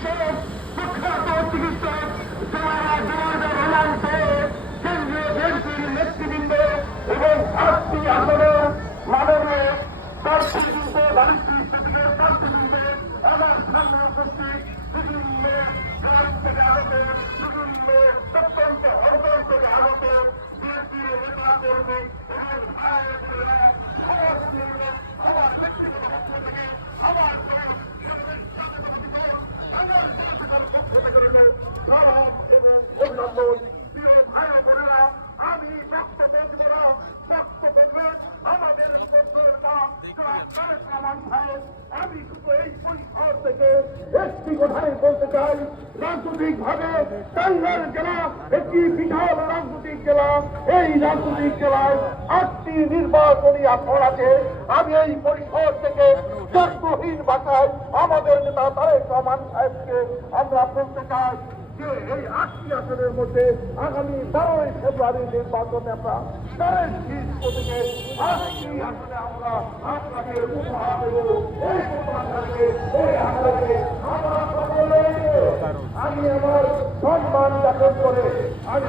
চিকিৎসক, প্রখ্যাত চিকিৎসক যারা জনার্দন রহমান সহ কেন্দ্রীয় বিএনপির নেতৃবৃন্দ এবং 8টি আসনের মাননীয় প্রার্থীবৃন্দ, বাণিজ্যিক প্রতীকের প্রার্থীবৃন্দ আমার সামনে উপস্থিত বিভিন্ন গ্রাম থেকে আগত, বিভিন্ন প্রত্যন্ত অঞ্চল থেকে আগত বিএনপির নেতা কর্মী এবং ভাইয়েরা আমার ব্যক্তিগত পক্ষ থেকে আমার পক্ষ থেকে সালাম এবং অভিনন্দন। প্রিয় ভাই বোনেরা, আমি বক্তব্য দিব না, বক্তব্য করবেন আমাদের আমি শুধু এই পরিসর থেকে একটি কথাই বলতে চাই, রাজনৈতিক ভাবে টাঙ্গাইল জেলা একটি বিশাল রাজনৈতিক জেলা। এই রাজনৈতিক জেলায় 8টি নির্বাচনী আসন আছে। আমি এই পরিসর থেকে দায়িত্বহীন ভাষায় আমাদের নেতা তারেক রহমান সাহেবকে আমরা বলতে চাই যে এই 8টি আসনের মধ্যে আগামী 12ই ফেব্রুয়ারি নির্বাচনে আমরা তারেক থেকে 8টি আসনে আমরা আপনাকে উপহার দেব। এই উপহারকে এই আসনে আমরা সকলে আমি আমার সম্মান জ্ঞাপন করে আমি